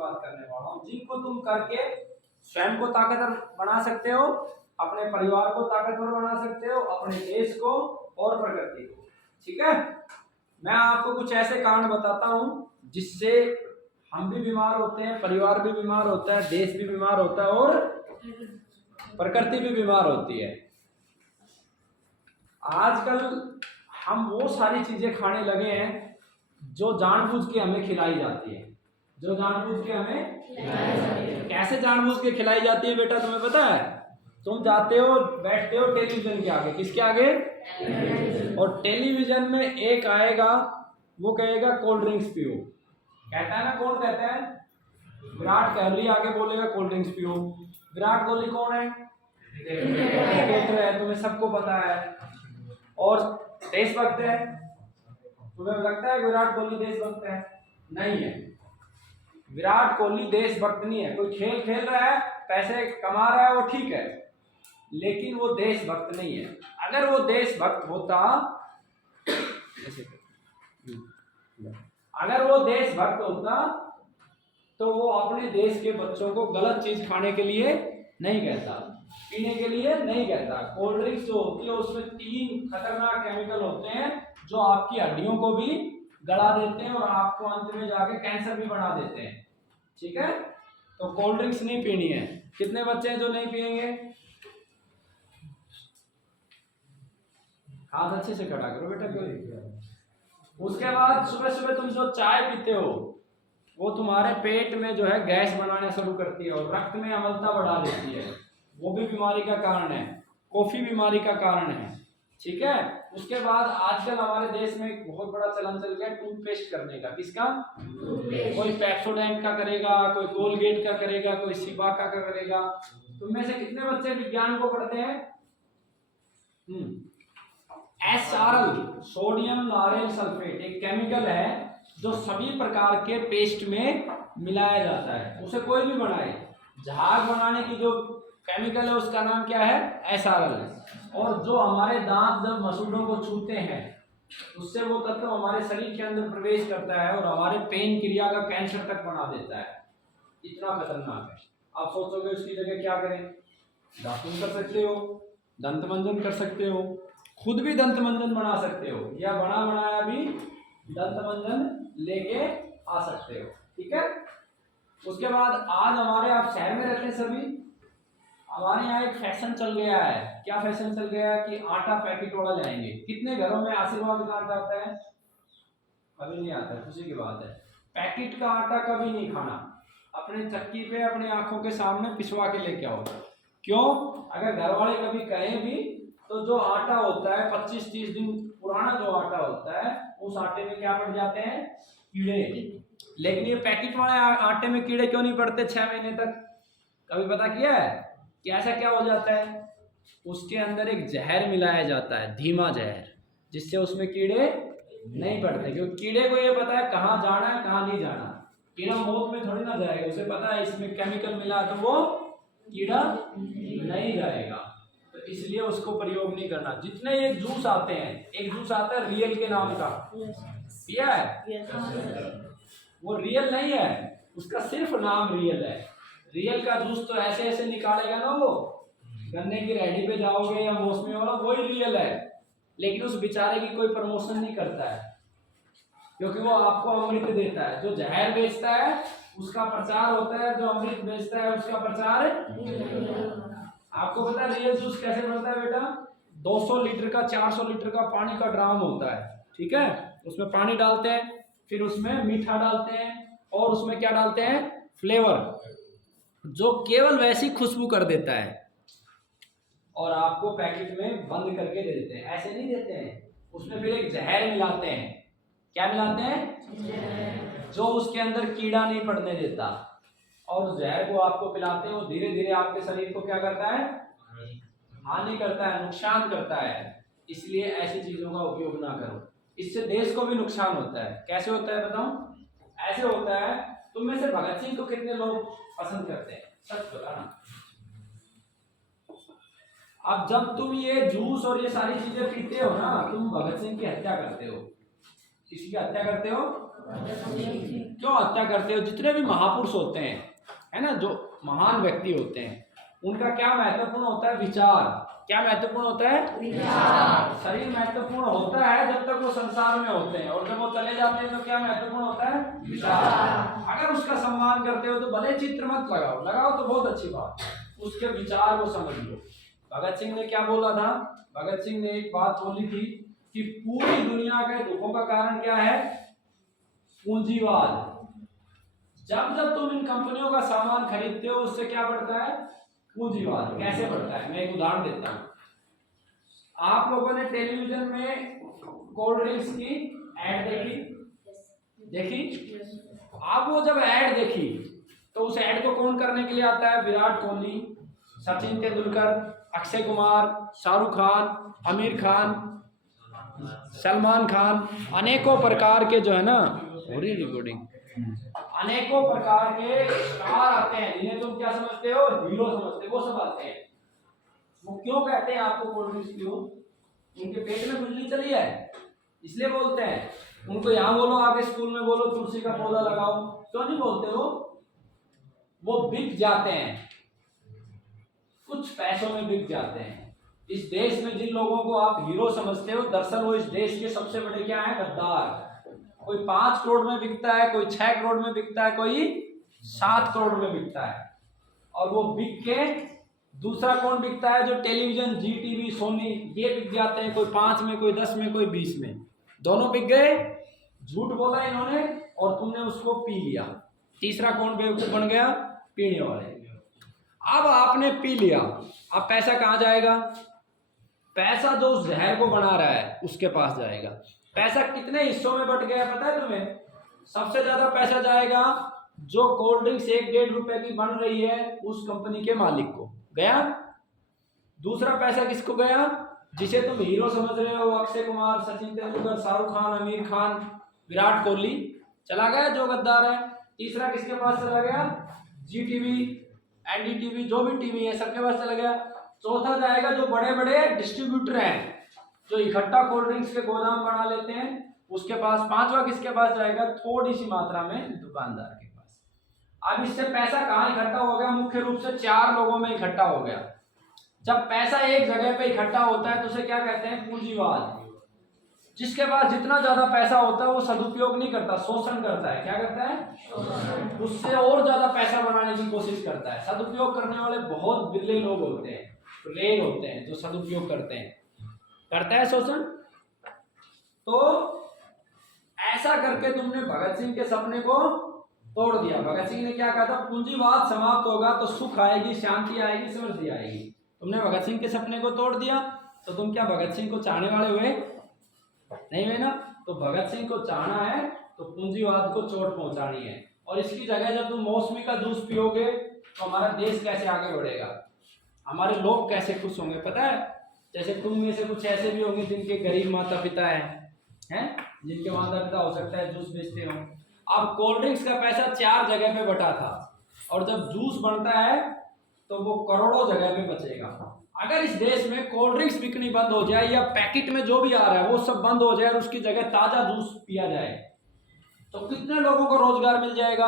बात करने वाला हूँ, जिनको तुम करके स्वयं को ताकतवर बना सकते हो, अपने परिवार को ताकतवर बना सकते हो, अपने देश को और प्रकृति को। ठीक है, मैं आपको कुछ ऐसे कारण बताता हूँ जिससे हम भी बीमार होते हैं, परिवार भी बीमार होता है, देश भी बीमार होता है और प्रकृति भी बीमार होती है। आजकल हम वो सारी चीजें खाने लगे हैं जो जानबूझ के हमें खिलाई जाती है, जो जानबूझ के हमें खिलाई जाती है। कैसे जानबूझ के खिलाई जाती है बेटा, तुम्हें पता है? तुम जाते हो, बैठते हो टेलीविजन के आगे, किसके आगे? और टेलीविजन में एक आएगा, वो कहेगा कोल्ड ड्रिंक्स पियो, कहता है ना, कौन कहता है? विराट कोहली आगे बोलेगा कोल्ड ड्रिंक्स पियो। विराट कोहली कौन है? क्रिकेटर है, तुम्हें सबको पता है। और देशभक्त है, तुम्हें लगता है विराट कोहली देशभक्त है? नहीं है, विराट कोहली देशभक्त नहीं है। कोई खेल खेल रहा है, पैसे कमा रहा है, वो ठीक है, लेकिन वो देशभक्त नहीं है। अगर वो देशभक्त होता, अगर वो देशभक्त होता तो वो अपने देश के बच्चों को गलत चीज खाने के लिए नहीं कहता, पीने के लिए नहीं कहता। कोल्ड ड्रिंक्स जो होती है उसमें 3 खतरनाक केमिकल होते हैं जो आपकी हड्डियों को भी गला देते हैं और आपको अंत में जाके कैंसर भी बना देते हैं। ठीक है, तो कोल्ड ड्रिंक्स नहीं पीनी है। कितने बच्चे हैं जो नहीं पियेंगे? हाथ अच्छे से खड़ा करो बेटा कोई। उसके बाद सुबह सुबह तुम जो चाय पीते हो वो तुम्हारे पेट में जो है गैस बनाना शुरू करती है और रक्त में अम्लता बढ़ा देती है, वो भी बीमारी का कारण है। कॉफी बीमारी का कारण है। ठीक है, उसके बाद आजकल हमारे देश में एक बहुत बड़ा चलन चल गया टूथपेस्ट करने का। किसका? कोई पेप्सोडेंट का करेगा, कोई कोलगेट का करेगा, कोई सिबाका का करेगा। तुम में से कितने बच्चे विज्ञान को पढ़ते हैं? SRL, सोडियम लॉरेल सल्फेट, एक केमिकल है जो सभी प्रकार के पेस्ट में मिलाया जाता है। उसे कोई भी बनाए, झाग बनाने की जो केमिकल है उसका नाम क्या है? SRL। और जो हमारे दांत जब मसूड़ों को छूते हैं उससे वो तत्व हमारे शरीर के अंदर प्रवेश करता है और हमारे पेन क्रिया का कैंसर तक बना देता है। इतना खतरनाक है। आप सोचोगे उसकी जगह क्या करें? दातुन कर सकते हो, दंत मंजन कर सकते हो, खुद भी दंत मंजन बना सकते हो, या बना बनाया भी दंत मंजन लेके आ सकते हो। ठीक है, उसके बाद आज हमारे, आप शहर में रहते हैं सभी, हमारे यहाँ एक फैशन चल गया है। क्या फैशन चल गया है? कि आटा पैकेट वाला लाएंगे। कितने घरों में आशीर्वाद कार्ड आता है? कभी नहीं आता, खुशी की बात है। पैकेट का आटा कभी नहीं खाना, अपने चक्की पे अपने आंखों के सामने पिसवा के लेके आओ। क्यों? अगर घर वाले कभी कहें भी तो जो आटा होता है 25-30 दिन पुराना जो आटा होता है उस आटे में क्या पड़ जाते हैं? कीड़े। लेकिन ये पैकेट वाले आटे में कीड़े क्यों नहीं पड़ते 6 महीने तक? कभी पता किया है कि ऐसा क्या हो जाता है? उसके अंदर एक जहर मिलाया जाता है, धीमा जहर, जिससे उसमें कीड़े नहीं पड़ते। क्योंकि कीड़े को ये पता है कहाँ जाना है कहाँ नहीं जाना। कीड़ा मौत में थोड़ी ना जाएगा, उसे पता है इसमें केमिकल मिला तो वो कीड़ा नहीं जाएगा, तो इसलिए उसको प्रयोग नहीं करना। जितने ये जूस आते हैं, एक जूस आता है रियल के नाम का, पिया है? वो रियल नहीं है, उसका सिर्फ नाम रियल है। रियल का जूस तो ऐसे ऐसे निकालेगा ना, वो गन्ने की रेहड़ी पे जाओगे या मौसमी वाला, वही रियल है। लेकिन उस बेचारे की कोई प्रमोशन नहीं करता है, क्योंकि वो आपको अमृत देता है। जो जहर बेचता है उसका प्रचार होता है, जो अमृत बेचता है उसका प्रचार है। आपको पता है रियल जूस कैसे बनता है बेटा? 200 लीटर का 400 लीटर का पानी का ड्राम होता है। ठीक है, उसमें पानी डालते हैं, फिर उसमें मीठा डालते हैं और उसमें क्या डालते हैं? फ्लेवर, जो केवल वैसी खुशबू कर देता है, और आपको पैकेट में बंद करके दे देते हैं। ऐसे नहीं देते हैं, उसमें फिर एक जहर मिलाते हैं। क्या मिलाते हैं? जो उसके अंदर कीड़ा नहीं पड़ने देता, और उस जहर को आपको पिलाते हैं। वो धीरे धीरे आपके शरीर को क्या करता है? हानि करता है, नुकसान करता है। इसलिए ऐसी चीजों का उपयोग ना करो, इससे देश को भी नुकसान होता है। कैसे होता है बताऊं? ऐसे होता है, तुम में से भगत सिंह को कितने लोग पसंद करते हैं? सच बताना। अब जब तुम ये जूस और ये सारी चीजें पीते हो ना, तुम भगत सिंह की हत्या करते हो। किसकी हत्या करते हो? क्यों हत्या करते हो? जितने भी महापुरुष होते हैं, है ना, जो महान व्यक्ति होते हैं, उनका क्या महत्वपूर्ण होता है? विचार। क्या महत्वपूर्ण होता है? विचार। शरीर महत्वपूर्ण होता है जब तक वो संसार में होते हैं, और जब वो चले जाते हैं तो क्या महत्वपूर्ण होता है? विचार। अगर उसका सम्मान करते हो तो भले चित्र मत लगाओ, लगाओ तो बहुत अच्छी बात, उसके विचार को समझ लो। भगत सिंह ने क्या बोला था? भगत सिंह ने एक बात बोली थी कि पूरी दुनिया के दुखों का कारण क्या है? पूंजीवाद। जब जब तुम इन कंपनियों का सामान खरीदते हो, उससे क्या बढ़ता है? पूंजीवाद। कैसे बढ़ता है? मैं एक उदाहरण देता हूं। आप लोगों ने टेलीविजन में कोल्ड ड्रिंक्स की एड देखी? आप वो जब एड देखी तो उस एड को कौन करने के लिए आता है? विराट कोहली, सचिन तेंदुलकर, अक्षय कुमार, शाहरुख खान, आमिर खान, सलमान खान, अनेकों प्रकार के जो है ना, हो रही रिकॉर्डिंग, अनेकों प्रकार के स्टार आते हैं जिन्हें तुम क्या समझते हो? हीरो समझते हो, वो सब आते हैं। वो क्यों कहते हैं आपको कोल्ड ड्रिंक्स पियो? उनके पेट में खुजली चली है, इसलिए बोलते हैं। उनको यहाँ बोलो, आगे स्कूल में बोलो तुलसी का पौधा लगाओ, क्यों नहीं बोलते? वो बिक जाते हैं, कुछ पैसों में बिक जाते हैं। इस देश में जिन लोगों को आप हीरो समझते हो, दरअसल वो इस देश के सबसे बड़े क्या है? गद्दार। कोई 5 करोड़ में बिकता है, कोई 6 करोड़ में बिकता है, कोई 7 करोड़ में बिकता है। और वो बिक के दूसरा कौन बिकता है? जो टेलीविजन, जी टीवी, सोनी, ये बिक जाते हैं, कोई 5 में, कोई 10 में, कोई 20 में, दोनों बिक गए। झूठ बोला इन्होंने और तुमने उसको पी लिया। तीसरा कौन बेवकूफ बन गया? पीने वाले। अब आपने पी लिया, अब पैसा कहाँ जाएगा? पैसा जो उस जहर को बना रहा है उसके पास जाएगा। पैसा कितने हिस्सों में बट गया पता है तुम्हें? सबसे ज्यादा पैसा जाएगा जो कोल्ड ड्रिंक्स 1-1.5 रुपए की बन रही है उस कंपनी के मालिक को गया। दूसरा पैसा किसको गया? जिसे तुम हीरो समझ रहे हो, अक्षय कुमार, सचिन तेंदुलकर, शाहरुख खान, आमिर खान, विराट कोहली, चला गया जो गद्दार है। तीसरा किसके पास चला गया? जी टीवी, एनडीटीवी, जो भी टीवी है सबके पास चला गया। चौथा जाएगा जो बड़े बड़े डिस्ट्रीब्यूटर हैं, जो इकट्ठा कोल्ड ड्रिंक्स के गोदाम बना लेते हैं, उसके पास। पांचवा किसके पास जाएगा? थोड़ी सी मात्रा में दुकानदार के पास। अब इससे पैसा कहाँ इकट्ठा हो गया? मुख्य रूप से 4 लोगों में इकट्ठा हो गया। जब पैसा एक जगह पे इकट्ठा होता है तो उसे क्या कहते हैं? पूंजीवाद। जिसके पास जितना ज्यादा पैसा होता है वो सदुपयोग नहीं करता, शोषण करता है। क्या करता है? उससे और ज्यादा पैसा बनाने की कोशिश करता है। सदुपयोग करने वाले बहुत बिरले लोग होते हैं, रेर होते हैं जो सदुपयोग करते हैं। करता है शोषण। तो ऐसा करके तुमने भगत सिंह के सपने को तोड़ दिया। भगत सिंह ने क्या कहा था? पूंजीवाद समाप्त होगा तो सुख आएगी, शांति आएगी, समृद्धि आएगी। तुमने भगत सिंह के सपने को तोड़ दिया तो तुम क्या भगत सिंह को चाहने वाले हुए? नहीं हुए ना। तो भगत सिंह को चाहना है तो पूंजीवाद को चोट पहुंचानी है। और इसकी जगह जब तुम मौसमी का जूस पियोगे तो हमारा देश कैसे आगे बढ़ेगा, हमारे लोग कैसे खुश होंगे पता है? जैसे तुम में से कुछ ऐसे भी होंगे जिनके गरीब माता पिता हैं, जिनके माता पिता हो सकता है जूस बेचते हो। अब कोल्ड ड्रिंक्स का पैसा 4 जगह पे बटा था, और जब जूस बनता है तो वो करोड़ों जगह पे बचेगा। अगर इस देश में कोल्ड ड्रिंक्स बिकनी बंद हो जाए या पैकेट में जो भी आ रहा है वो सब बंद हो जाए और उसकी जगह ताजा जूस पिया जाए तो कितने लोगों को रोजगार मिल जाएगा?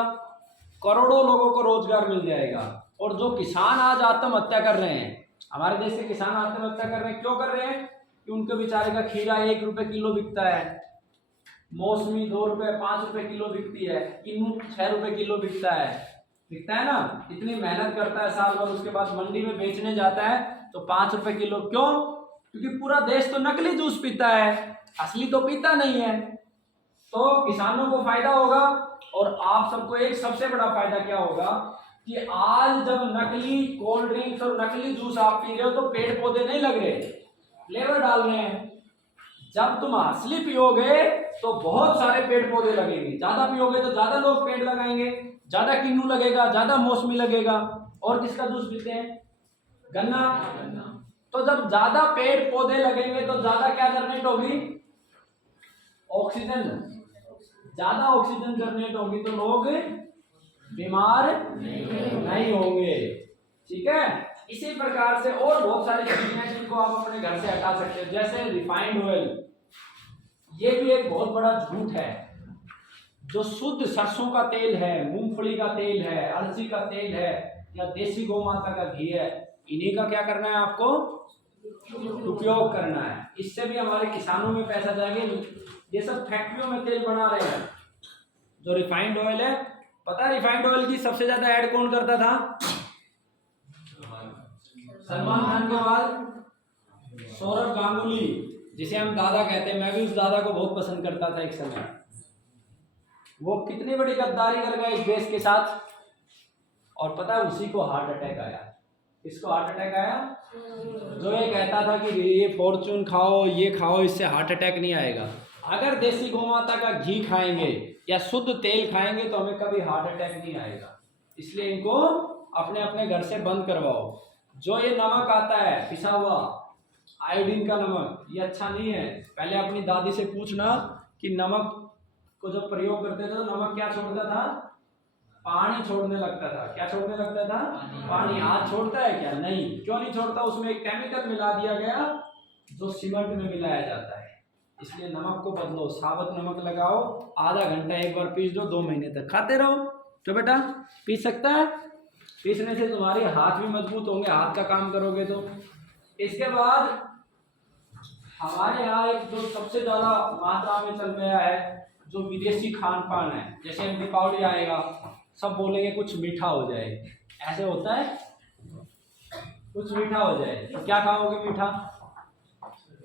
करोड़ों लोगों को रोजगार मिल जाएगा। और जो किसान आज आत्महत्या कर रहे हैं, हमारे देश के किसान आत्महत्या कर रहे हैं, क्यों कर रहे हैं? कि उनके बेचारे का खीरा 1 रुपए किलो बिकता है, मौसमी 2 रुपए 5 रुपए किलो बिकती है, किन्नू 6 रुपए किलो बिकता है ना। इतनी मेहनत करता है साल भर, उसके बाद मंडी में बेचने जाता है तो 5 रुपए किलो। क्यों? क्योंकि पूरा देश तो नकली जूस पीता है, असली तो पीता नहीं है। तो किसानों को फायदा होगा। और आप सबको एक सबसे बड़ा फायदा क्या होगा कि आज जब नकली कोल्ड ड्रिंक्स और नकली जूस आप पी रहे हो तो पेड़ पौधे नहीं लग रहे, फ्लेवर डाल रहे हैं। जब तुम असली पियोगे तो बहुत सारे पेड़ पौधे लगेंगे, ज्यादा पियोगे तो ज्यादा लोग पेड़ लगाएंगे, ज्यादा किन्नू लगेगा, ज्यादा मौसमी लगेगा। और किसका जूस पीते हैं? गन्ना। तो जब ज्यादा पेड़ पौधे लगेंगे तो ज्यादा क्या जनरेट होगी? ऑक्सीजन। ज्यादा ऑक्सीजन जनरेट होगी तो लोग बीमार नहीं होंगे। ठीक है। इसी प्रकार से और बहुत सारी चीजें हैं जिनको आप अपने घर से हटा सकते हो, जैसे रिफाइंड ऑयल। ये भी एक बहुत बड़ा झूठ है। जो शुद्ध सरसों का तेल है, मूंगफली का तेल है, अलसी का तेल है या देसी गौ माता का घी है, इन्हीं का क्या करना है आपको उपयोग करना है। इससे भी हमारे किसानों में पैसा जाएगा। ये सब फैक्ट्रियों में तेल बना रहे हैं। जो रिफाइंड ऑयल है, पता है रिफाइंड ऑयल की सबसे ज्यादा ऐड कौन करता था? सलमान खान के बाद सौरभ गांगुली, जिसे हम दादा कहते हैं। मैं भी उस दादा को बहुत पसंद करता था एक समय। वो कितनी बड़ी गद्दारी कर गए इस देश के साथ, और पता है उसी को हार्ट अटैक आया। किसको हार्ट अटैक आया? जो ये कहता था कि ये फॉर्चून खाओ, ये खाओ, इससे हार्ट अटैक नहीं आएगा। अगर देसी गौमाता का घी खाएंगे या शुद्ध तेल खाएंगे तो हमें कभी हार्ट अटैक नहीं आएगा। इसलिए इनको अपने अपने घर से बंद करवाओ। जो ये नमक आता है पिसा हुआ आयोडीन का नमक, ये अच्छा नहीं है। पहले अपनी दादी से पूछना कि नमक को जब प्रयोग करते थे तो नमक क्या छोड़ता था? पानी छोड़ने लगता था। क्या छोड़ने लगता था? पानी। आज छोड़ता है क्या? नहीं। क्यों नहीं छोड़ता? उसमें एक केमिकल मिला दिया गया जो सीमेंट में मिलाया जाता है। इसलिए नमक को बदलो, साबुत नमक लगाओ, आधा घंटा एक बार पीस दो, 2 महीने तक खाते रहो। तो बेटा पीस सकता है। पीसने से तुम्हारे हाथ भी मजबूत होंगे, हाथ का काम करोगे तो। इसके बाद हमारे यहाँ एक जो सबसे ज्यादा मात्रा में चल गया है जो विदेशी खान पान है। जैसे दीपावली आएगा, सब बोलेंगे कुछ मीठा हो जाए। ऐसे होता है? कुछ मीठा हो जाए तो क्या खाओगे मीठा?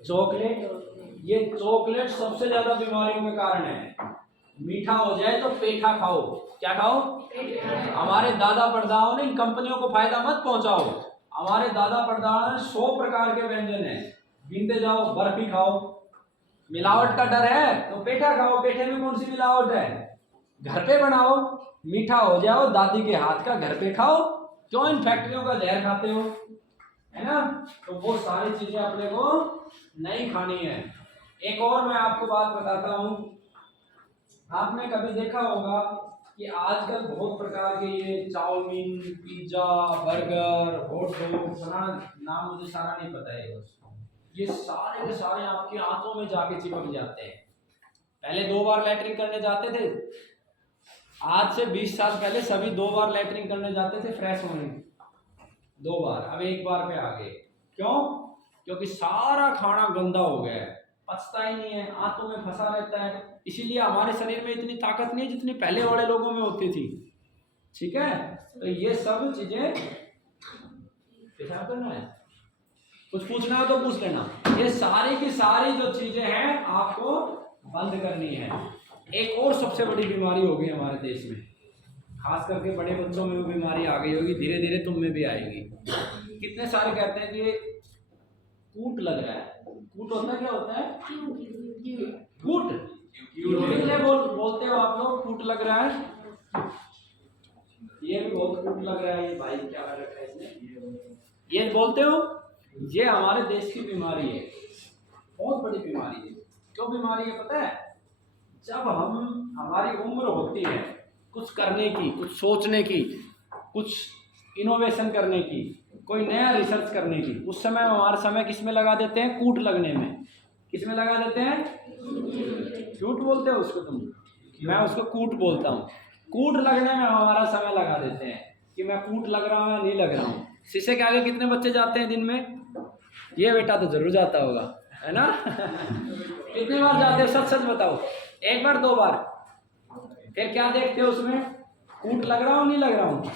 चॉकलेट। ये चॉकलेट सबसे ज्यादा बीमारियों के कारण है। मीठा हो जाए तो पेठा खाओ। क्या खाओ? हमारे दादा परदादाओं ने इन कंपनियों को फायदा मत पहुंचाओ। हमारे दादा परदादा ने 100 प्रकार के व्यंजन है, गिनते जाओ। बर्फी खाओ। मिलावट का डर है तो पेठा खाओ। पेठे में कौन सी मिलावट है? घर पे बनाओ, मीठा हो जाओ, दादी के हाथ का घर पे खाओ। क्यों इन फैक्ट्रियों का जहर खाते हो? है ना? तो वो सारी चीजें अपने को नहीं खानी है। एक और मैं आपको बात बताता हूँ। आपने कभी देखा होगा कि आजकल बहुत प्रकार के ये chow mein, pizza, burger, hot dog, नाम मुझे सारा नहीं पता है, ये सारे के सारे आपकी आंतों में जाके चिपक जाते हैं। पहले 2 बार लैट्रिन करने जाते थे, आज से 20 साल पहले सभी 2 बार लैट्रिन करने जाते थे फ्रेश होने। 2 बार, अब 1 बार पे आ गए। क्यों? क्योंकि सारा खाना गंदा हो गया है, पचता ही नहीं है, आंतों में फंसा रहता है। इसीलिए हमारे शरीर में इतनी ताकत नहीं जितनी पहले वाले लोगों में होती थी। ठीक है? तो ये सब चीजें पेशाब करना है, कुछ पूछना हो तो पूछ लेना। ये सारी की सारी जो चीजें हैं आपको बंद करनी है। एक और सबसे बड़ी बीमारी हो गई हमारे देश में, खास करके बड़े बच्चों में भी बीमारी आ गई होगी, धीरे धीरे तुम में भी आएगी। कितने सारे कहते हैं कि कूट लग रहा है। कूट होता है, क्या होता है? कूट। कितने बोलते हो आप लोग? कूट लग रहा है। ये भी बहुत कूट लग रहा है। ये भाई क्या कर रखा है इसने? ये बोलते हो? ये हमारे देश की बीमारी है, बहुत बड़ी बीमारी है। क्यों बीमारी है पता है? जब हमारी उम्र होती है कुछ करने की, कुछ सोचने की, कुछ इनोवेशन करने की, कोई नया रिसर्च करने की, उस समय हमारा समय किस में लगा देते हैं? कूट लगने में। किस में लगा देते हैं? कूट बोलते हो उसको तुम? मैं उसको कूट बोलता हूँ। कूट लगने में हमारा समय लगा देते हैं कि मैं कूट लग रहा हूँ या नहीं लग रहा हूँ। शीशे के आगे कितने बच्चे जाते हैं दिन में? ये बेटा तो जरूर जाता होगा, है ना? कितनी बार जाते हो? सच सच बताओ। 1 बार 2 बार? फिर क्या देखते हो उसमें? कूट लग रहा हूँ नहीं लग रहा हूँ?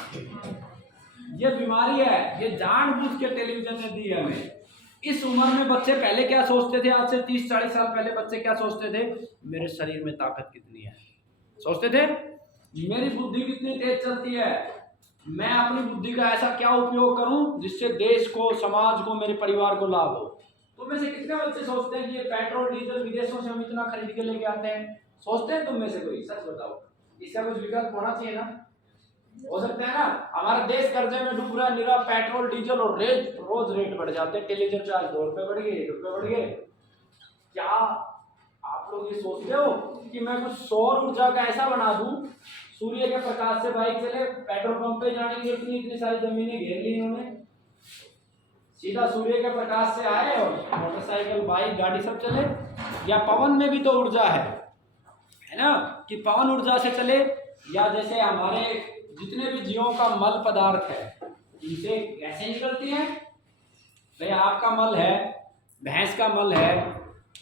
ये बीमारी है, ये जानबूझ के टेलीविजन ने दी है हमें। इस उम्र में बच्चे पहले क्या सोचते थे? आज से 30-40 साल पहले बच्चे क्या सोचते थे? मेरे शरीर में ताकत कितनी है। सोचते थे मेरी बुद्धि कितनी तेज चलती है, मैं अपनी बुद्धि का ऐसा क्या उपयोग करूं जिससे देश को, समाज को, मेरे परिवार को लाभ हो। तुम में से कितने बच्चे सोचते हैं कि ये पेट्रोल डीजल विदेशों से हम इतना खरीद के लेके आते हैं? सोचते हैं तुम में से कोई? सच बताओ। इसका कुछ विकल्प होना चाहिए ना? हो सकता है ना? हमारा देश कर्जे में डूब रहा है, निरा पेट्रोल डीजल और रोज रेट बढ़ जाते हैं। टेलीविजन पे आज 2 रुपए बढ़ गए, 1 रुपए बढ़ गए। क्या आप लोग ये सोचते हो कि मैं कुछ सौर ऊर्जा का ऐसा बना दूं, सूर्य के प्रकाश से बाइक चले, पेट्रोल पंप पे जाने की जरूरत नहीं, इतनी सारी जमीनें घेर ली इन्होंने, सीधा सूर्य के प्रकाश से आए और मोटरसाइकिल, बाइक, गाड़ी सब चले। या पवन में भी तो ऊर्जा है ना? कि पवन ऊर्जा से चले, या जैसे हमारे जितने भी जीवों का मल पदार्थ है इनसे गैसें निकलती हैं। भाई आपका मल है, भैंस का मल है,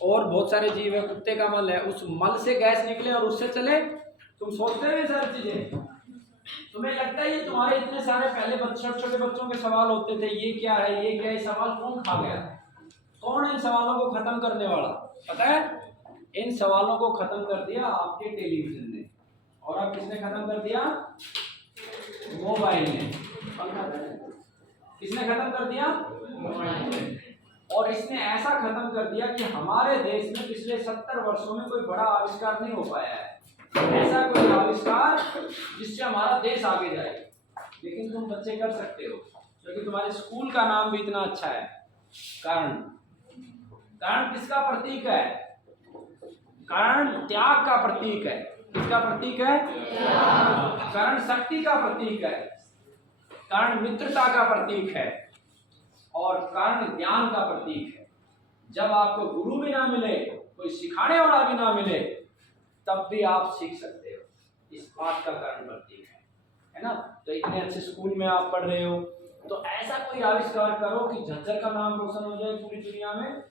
और बहुत सारे जीव है, कुत्ते का मल है, उस मल से गैस निकले और उससे चले। तुम सोचते हो ये सारी चीजें? तुम्हें लगता है ये तुम्हारे इतने सारे पहले छोटे छोटे बच्चों के सवाल होते थे, ये क्या है, ये क्या है, सवाल कौन खा गया? कौन इन सवालों को खत्म करने वाला? पता है, इन सवालों को खत्म कर दिया आपके टेलीविजन ने। और अब किसने खत्म कर दिया? मोबाइल ने। किसने खत्म कर दिया? मोबाइल ने। और इसने ऐसा खत्म कर दिया कि हमारे देश में पिछले 70 वर्षों में कोई बड़ा आविष्कार नहीं हो पाया है, ऐसा कोई आविष्कार जिससे हमारा देश आगे जाए। लेकिन तुम बच्चे कर सकते हो, क्योंकि तुम्हारे स्कूल का नाम भी इतना अच्छा है। कारण, कारण किसका प्रतीक है? कारण त्याग का प्रतीक है। किसका प्रतीक है? कारण शक्ति का प्रतीक है, कारण मित्रता का प्रतीक है, और कारण ज्ञान का प्रतीक है। जब आपको गुरु भी ना मिले, कोई सिखाने वाला भी ना मिले, तब भी आप सीख सकते हो। इस बात का कारण प्रतीक है ना? तो इतने अच्छे स्कूल में आप पढ़ रहे हो, तो ऐसा कोई आविष्कार करो कि झज्जर का नाम रोशन हो जाए पूरी दुनिया में।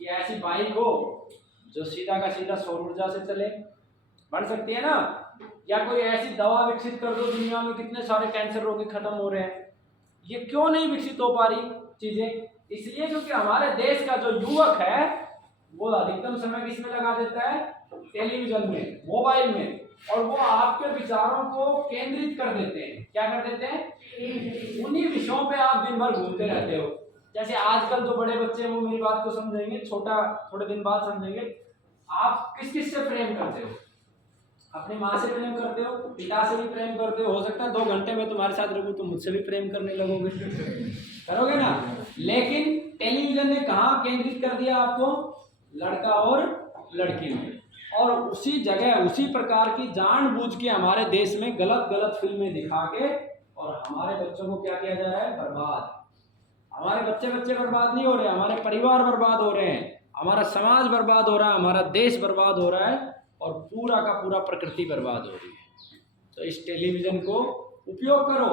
कि ऐसी बाइक हो जो सीधा का सीधा सौर ऊर्जा से चले, बन सकती है ना? या कोई ऐसी दवा विकसित कर दो, दुनिया में कितने सारे कैंसर रोगी खत्म हो रहे हैं। ये क्यों नहीं विकसित हो पा रही चीजें? इसलिए क्योंकि हमारे देश का जो युवक है वो अधिकतम समय किसमें लगा देता है? टेलीविजन में, मोबाइल में, और वो आपके विचारों को केंद्रित कर देते हैं। क्या कर देते हैं? उन्हीं विषयों पे आप दिन भर घूमते रहते हो। जैसे आजकल जो बड़े बच्चे हैं वो मेरी बात को समझेंगे, छोटा थोड़े दिन बाद समझेंगे। आप किस किस से प्रेम करते हो? अपनी माँ से प्रेम करते हो, पिता से भी प्रेम करते हो सकता है 2 घंटे में तुम्हारे साथ रहूं तो मुझसे भी प्रेम करने लगोगे, करोगे ना? लेकिन टेलीविजन ने कहाँ केंद्रित कर दिया आपको? लड़का और लड़की में। और उसी जगह उसी प्रकार की जानबूझ के हमारे देश में गलत गलत फिल्में दिखा के और हमारे बच्चों को क्या किया जा रहा है? बर्बाद। हमारे बच्चे बर्बाद नहीं हो रहे, हमारे परिवार बर्बाद हो रहे हैं, हमारा समाज बर्बाद हो रहा है, हमारा देश बर्बाद हो रहा है, और पूरा का पूरा प्रकृति बर्बाद हो रही है। तो इस टेलीविजन को उपयोग करो,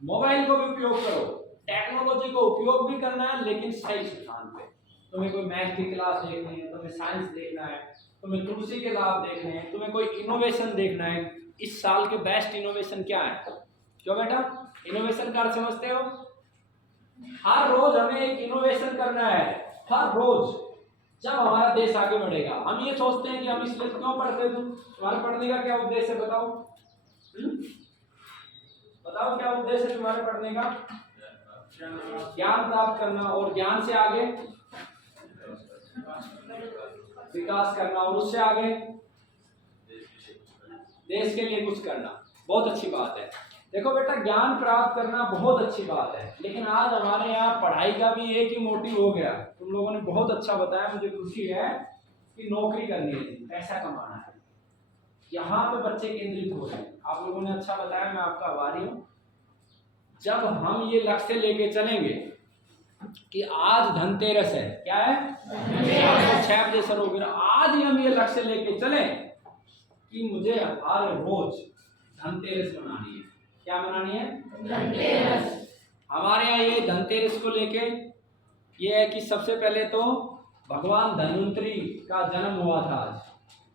मोबाइल को भी उपयोग करो, टेक्नोलॉजी को उपयोग भी करना है, लेकिन सही स्थान पे। तुम्हें कोई मैथ की क्लास देखनी है, तुम्हें साइंस देखना है, तुम्हें तुलसी के लाभ देखने हैं, तुम्हें कोई इनोवेशन देखना है। इस साल के बेस्ट इनोवेशन क्या है? क्यों बेटा? इनोवेशन का समझते हो? हर रोज हमें एक इनोवेशन करना है, हर रोज, जब हमारा देश आगे बढ़ेगा। हम ये सोचते हैं कि हम इसलिए क्यों पढ़ते हैं? तुम्हारे पढ़ने का क्या उद्देश्य है? बताओ, बताओ क्या उद्देश्य है तुम्हारे पढ़ने का? ज्ञान प्राप्त करना, और ज्ञान से आगे विकास करना, और उससे आगे देश के लिए कुछ करना। बहुत अच्छी बात है। देखो बेटा, ज्ञान प्राप्त करना बहुत अच्छी बात है, लेकिन आज हमारे यहाँ पढ़ाई का भी एक ही मोटिव हो गया। तुम लोगों ने बहुत अच्छा बताया, मुझे खुशी है कि नौकरी करनी है, पैसा कमाना है। यहाँ पे बच्चे केंद्रित हो रहे हैं। आप लोगों ने अच्छा बताया, मैं आपका आभारी हूँ। जब हम ये लक्ष्य लेके चलेंगे कि आज धनतेरस है, क्या है? 6 बजे शुरू हो गया, आज ही हम ये लक्ष्य लेके चलें कि मुझे हर रोज धनतेरस मनानी है। क्या मनानी है? धनतेरस। हमारे यहाँ ये धनतेरस को लेके ये है कि सबसे पहले तो भगवान धन्वंतरी का जन्म हुआ था आज।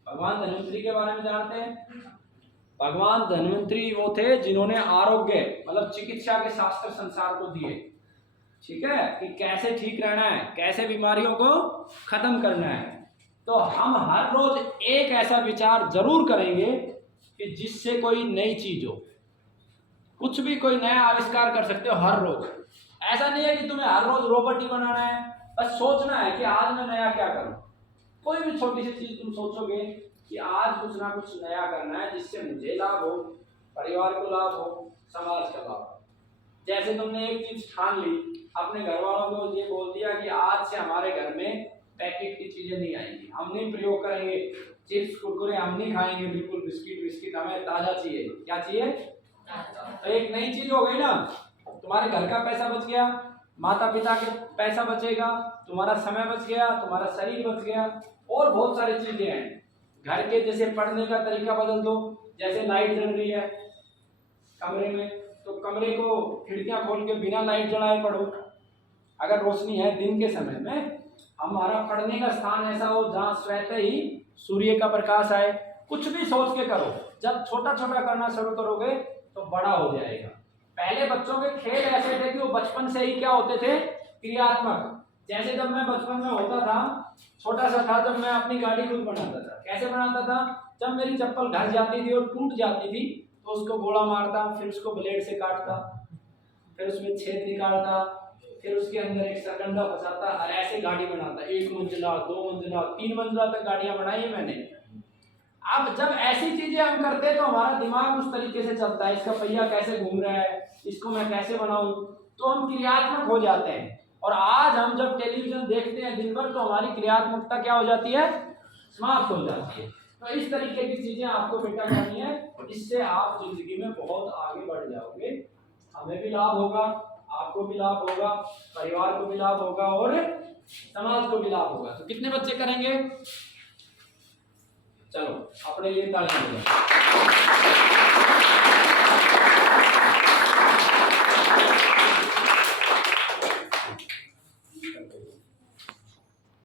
भगवान धन्वंतरी के बारे में जानते हैं? भगवान धन्वंतरी वो थे जिन्होंने आरोग्य मतलब चिकित्सा के शास्त्र संसार को दिए। ठीक है, कि कैसे ठीक रहना है, कैसे बीमारियों को खत्म करना है। तो हम हर रोज एक ऐसा विचार जरूर करेंगे कि जिससे कोई नई चीज हो, कुछ भी कोई नया आविष्कार कर सकते हो हर रोज। ऐसा नहीं है कि तुम्हें हर रोज रोबोट ही बनाना है, बस सोचना है कि आज मैं नया क्या करूं। कोई भी छोटी सी चीज तुम सोचोगे कि आज कुछ ना कुछ नया करना है जिससे मुझे लाभ हो, परिवार को लाभ हो, समाज का लाभ हो। जैसे तुमने एक चीज ठान ली, अपने घर वालों को ये बोल दिया कि आज से हमारे घर में पैकेट की चीजें नहीं आएंगी, हम नहीं प्रयोग करेंगे, चिप्स कुरकुरे हम नहीं खाएंगे, बिल्कुल बिस्किट हमें ताजा चाहिए। क्या चाहिए? तो एक नई चीज हो गई ना। तुम्हारे घर का पैसा बच गया, माता पिता के पैसा बचेगा, तुम्हारा समय बच गया, तुम्हारा शरीर बच गया, और बहुत सारी चीजें हैं। घर के जैसे पढ़ने का तरीका बदल दो, जैसे लाइट जल रही है कमरे में तो कमरे को खिड़कियां खोल के बिना लाइट जलाए पढ़ो। अगर रोशनी है दिन के समय में, हमारा पढ़ने का स्थान ऐसा हो जहाँ स्वतः ही सूर्य का प्रकाश आए। कुछ भी सोच के करो, जब छोटा छोटा करना शुरू करोगे तो बड़ा हो जाएगा। पहले बच्चों के खेल ऐसे थे कि वो बचपन से ही क्या होते थे, क्रियात्मक। जैसे जब मैं बचपन में होता था, छोटा सा था, जब मैं अपनी गाड़ी खुद बनाता था। कैसे बनाता था, जब मेरी चप्पल घर जाती थी और टूट जाती थी तो उसको गोला मारता, फिर उसको ब्लेड से काटता, फिर उसमें छेद निकालता, फिर उसके अंदर एक सरकंडा फंसाता और ऐसे गाड़ी बनाता। 1 मंजिला, 2 मंजिला, 3 मंजिला तक गाड़ियां बनाई है मैंने। अब जब ऐसी चीजें हम करते हैं तो हमारा दिमाग उस तरीके से चलता है, इसका पहिया कैसे घूम रहा है, इसको मैं कैसे बनाऊं, तो हम क्रियात्मक हो जाते हैं। और आज हम जब टेलीविजन देखते हैं दिन भर तो हमारी क्रियात्मकता क्या हो जाती है, समाप्त हो जाती है। तो इस तरीके की चीजें आपको बेटा करनी है, इससे आप जिंदगी में बहुत आगे बढ़ जाओगे। हमें भी लाभ होगा, आपको भी लाभ होगा, परिवार को भी लाभ होगा और समाज को भी लाभ होगा। तो कितने बच्चे करेंगे, चलो अपने लिए तालियां बजाओ।